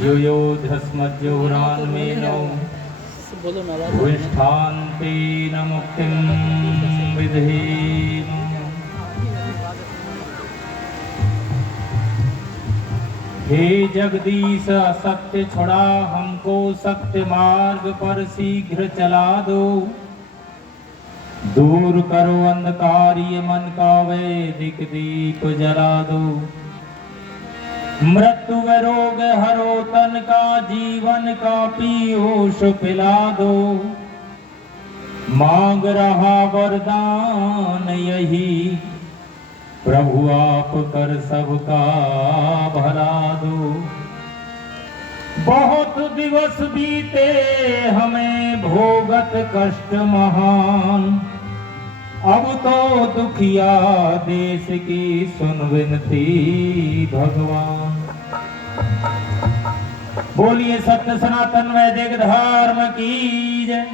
यो यो धस्मज्योरान्मेनो भूष्ठान्तेन मुक्तिं विधेम। हे जगदीश असत्य छुड़ा हमको सत्य मार्ग पर शीघ्र चला दो। दूर करो अंधकार ये मन का वैदिक दीप जला दो। मृत्यु व रोग हरो तन का जीवन का पीयूष पिला दो। मांग रहा वरदान यही प्रभु आप कर सबका भला दो। बहुत दिवस बीते हमें भोगत कष्ट महान। अब तो दुखिया देश की सुन विनती भगवान। बोलिए सत्य सनातन वैदिक धर्म की जय।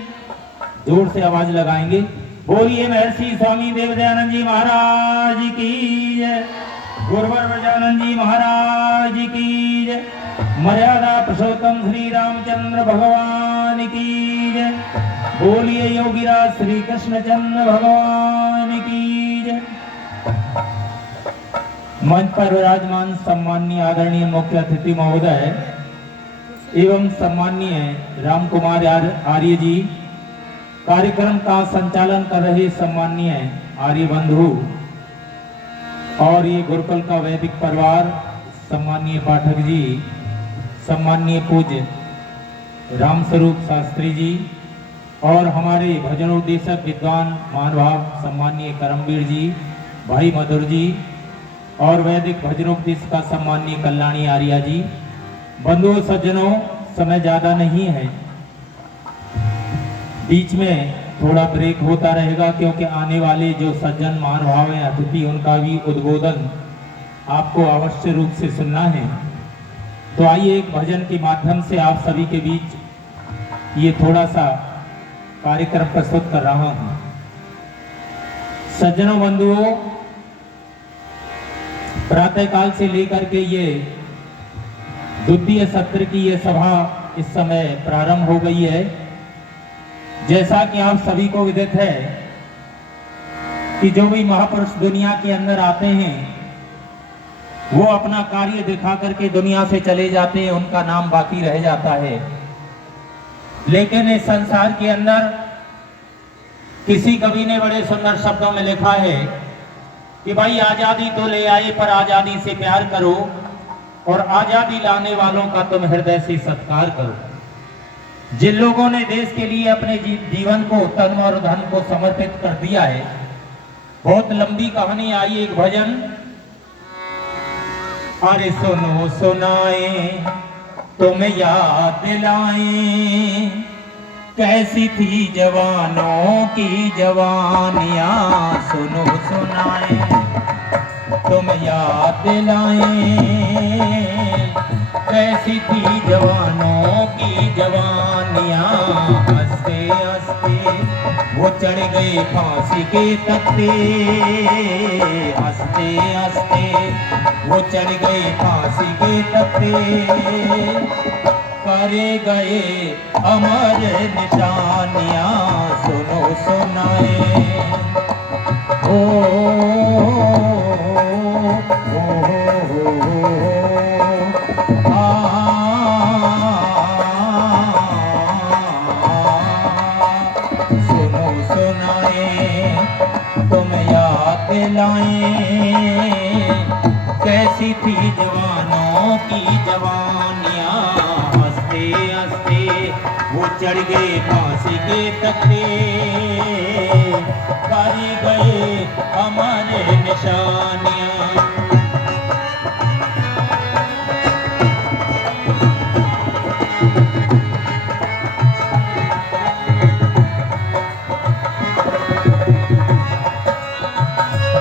जोर से आवाज लगाएंगे। बोलिए महर्षि स्वामी देवदयानंद जी महाराज की जय। गुरुवर ब्रजानंद जी महाराज की जय। मर्यादा पुरुषोत्तम श्री रामचंद्र भगवान की जय। बोलिए योगीराज श्री कृष्णचंद्र भगवान की जय। मंच पर विराजमान सम्माननीय आदरणीय मुख्य अतिथि महोदय एवं सम्माननीय राम कुमार आर्य जी, कार्यक्रम का संचालन कर रहे सम्माननीय आर्य बंधु और ये गुरुकुल का वैदिक परिवार, सम्माननीय पाठक जी, सम्माननीय पूज्य रामस्वरूप शास्त्री जी और हमारे भजनोद्देशक विद्वान महानुभाव सम्माननीय करमवीर जी, भाई मधुर जी और वैदिक भजनोपदेश का सम्माननीय कल्याणी आर्या जी। बंधुओं सज्जनों, समय ज्यादा नहीं है, बीच में थोड़ा ब्रेक होता रहेगा क्योंकि आने वाले जो सज्जन महानुभाव हैं अतिथि उनका भी उद्बोधन आपको अवश्य रूप से सुनना है। तो आइए एक भजन के माध्यम से आप सभी के बीच ये थोड़ा सा कार्यक्रम प्रस्तुत कर रहा हूं। सज्जनों बंधुओं, प्रातःकाल से लेकर के ये द्वितीय सत्र की ये सभा इस समय प्रारंभ हो गई है। जैसा कि आप सभी को विदित है कि जो भी महापुरुष दुनिया के अंदर आते हैं वो अपना कार्य दिखा करके दुनिया से चले जाते हैं, उनका नाम बाकी रह जाता है। लेकिन इस संसार के अंदर किसी कवि ने बड़े सुंदर शब्दों में लिखा है कि भाई आजादी तो ले आए पर आजादी से प्यार करो और आजादी लाने वालों का तुम हृदय से सत्कार करो। जिन लोगों ने देश के लिए अपने जीवन को, तन और धन को समर्पित कर दिया है, बहुत लंबी कहानी आई। एक भजन अरे सुनो सुनाए तुम याद दिलाए, कैसी थी जवानों की जवानियां। सुनो सुनाए तुम याद दिलाए, कैसी थी जवानों की जवानियां। हंसते हंसते वो चढ़ गए फांसी के तख्ते, हंसते हंसते वो चढ़ गए फांसी के तख्ते। करे गए अमर निशानियां। सुनो सुनाए सुनो सुनाए तुम याद दिलाए, कैसी थी जवानों की जवानियां। हंसते हंसते वो चढ़ गए फांसी के तख्ते, कर गए हमारे निशानियां।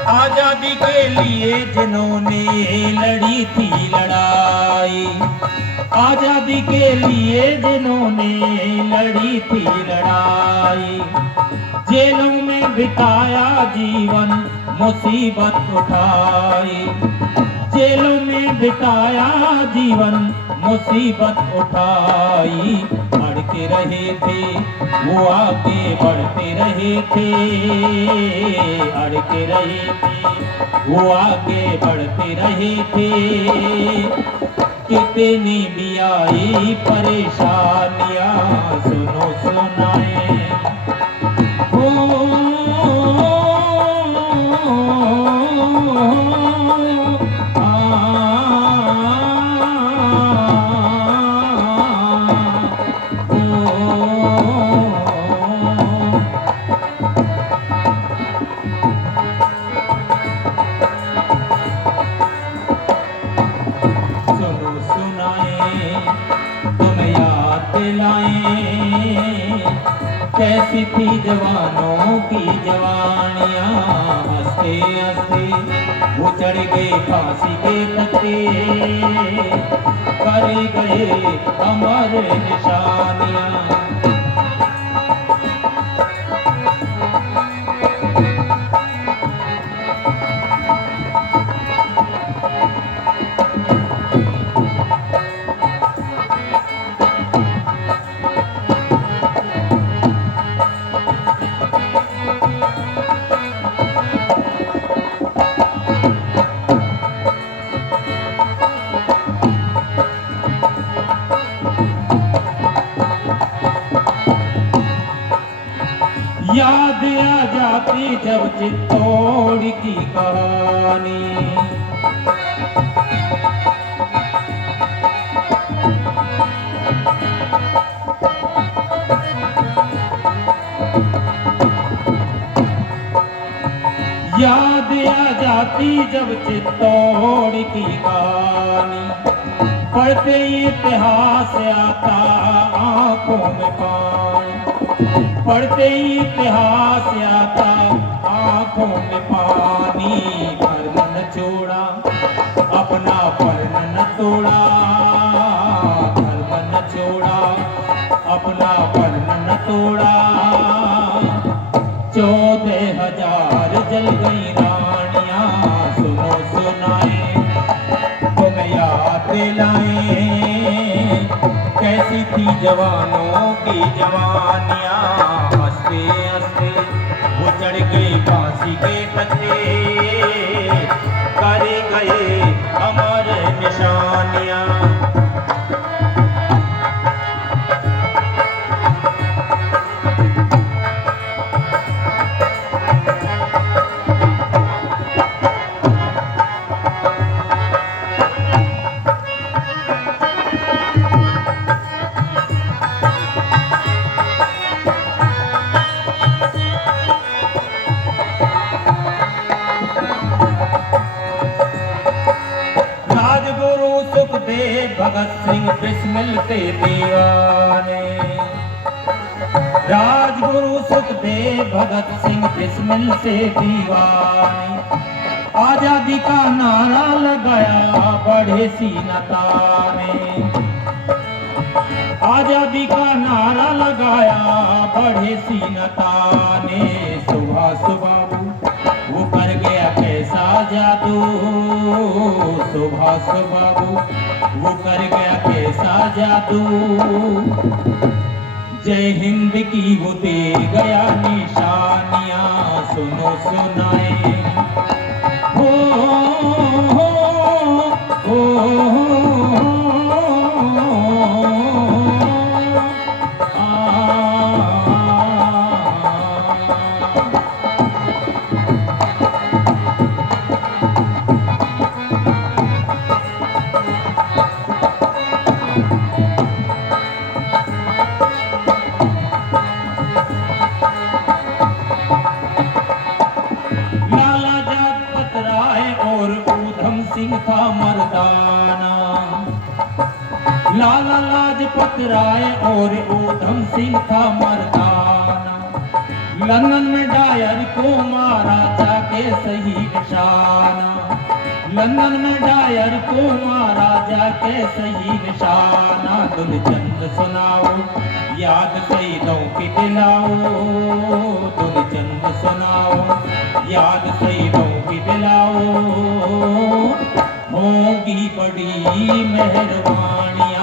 आजादी के लिए जिन्होंने लड़ी थी लड़ाई, आजादी के लिए जिन्होंने लड़ी थी लड़ाई। जेलों में बिताया जीवन मुसीबत उठाई, जेलों में बिताया जीवन मुसीबत उठाई, अड़के रहे थे वो आगे बढ़ते रहे थे, अड़के रहे थे वो आगे बढ़ते रहे थे। कितनी भी आई परेशानियां सुनो सुनाए कैसी थी जवानों की जवानियां, हंसते हंसते वो चढ़ गए फांसी के तख्ते, कर गए अमर निशानियां। याद आ जाती जब चित्तौड़ की कहानी, याद आ जाती जब चित्तौड़ की कहानी, पढ़ते इतिहास आता आंखों में पानी, पढ़ते इतिहास आता आंखों में पानी। वर्ण न छोड़ा अपना वर्ण न तोड़ा, धर्म न छोड़ा अपना वर्ण न तोड़ा। 14,000 जल गई रानियां सुनो सुनाए तुम याद दिलाए, कैसी थी जवानों की जवानियां, हंसते हंसते वो चढ़ गए फांसी के तख्ते, कर गए अमर निशानियां। भगत सिंह बिस्मिल के दीवाने, राजगुरु सुखदेव भगत सिंह बिस्मिल से दीवाने। आजादी का नारा लगाया बड़े सीना ताने, आजादी का नारा लगाया बड़े सीना ताने। सुभाष बाबू वो कर गया कैसा जादू, सुभाष बाबू वो कर गया कैसा जादू। जय हिंद की वो दे गया निशानियां सुनो सुनाए। हो हो हो था मर्दाना, लाला लाजपत राय और ऊधम सिंह था मर्दाना। लंदन में डायर को मारा जाके सही निशाना, लंदन में डायर को मारा जाके सही निशाना। दुलचंद सुनाओ याद शहीदों की दिलाओ, दुलचंद सुनाओ याद शहीदों की दिलाओ। होगी बड़ी मेहरबानियां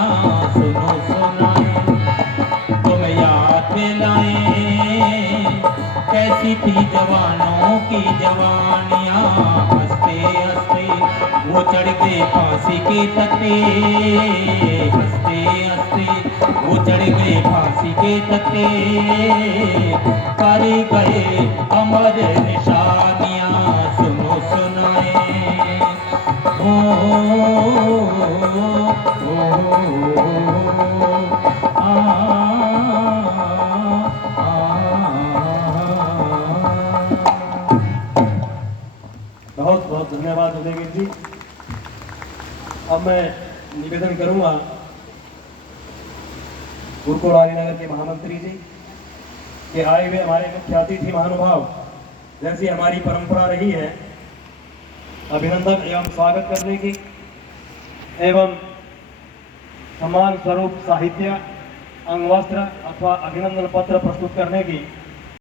रहती थी जवानों की जवानियां, हंसते हंसते वो चढ़ गए फांसी के तख्ते, हंसते हंसते वो चढ़ गए फांसी के तख्ते, कर गए अमर निशानियां सुनो सुनाए। बहुत बहुत धन्यवाद उदयवीर जी। अब मैं निवेदन करूंगा गुरुकुल आर्यनगर के महामंत्री जी के आए हुए हमारे मुख्य अतिथि महानुभाव, जैसी हमारी परंपरा रही है अभिनंदन एवं स्वागत करने की एवं सम्मान स्वरूप साहित्य, अंगवस्त्र अथवा अभिनंदन पत्र प्रस्तुत करने की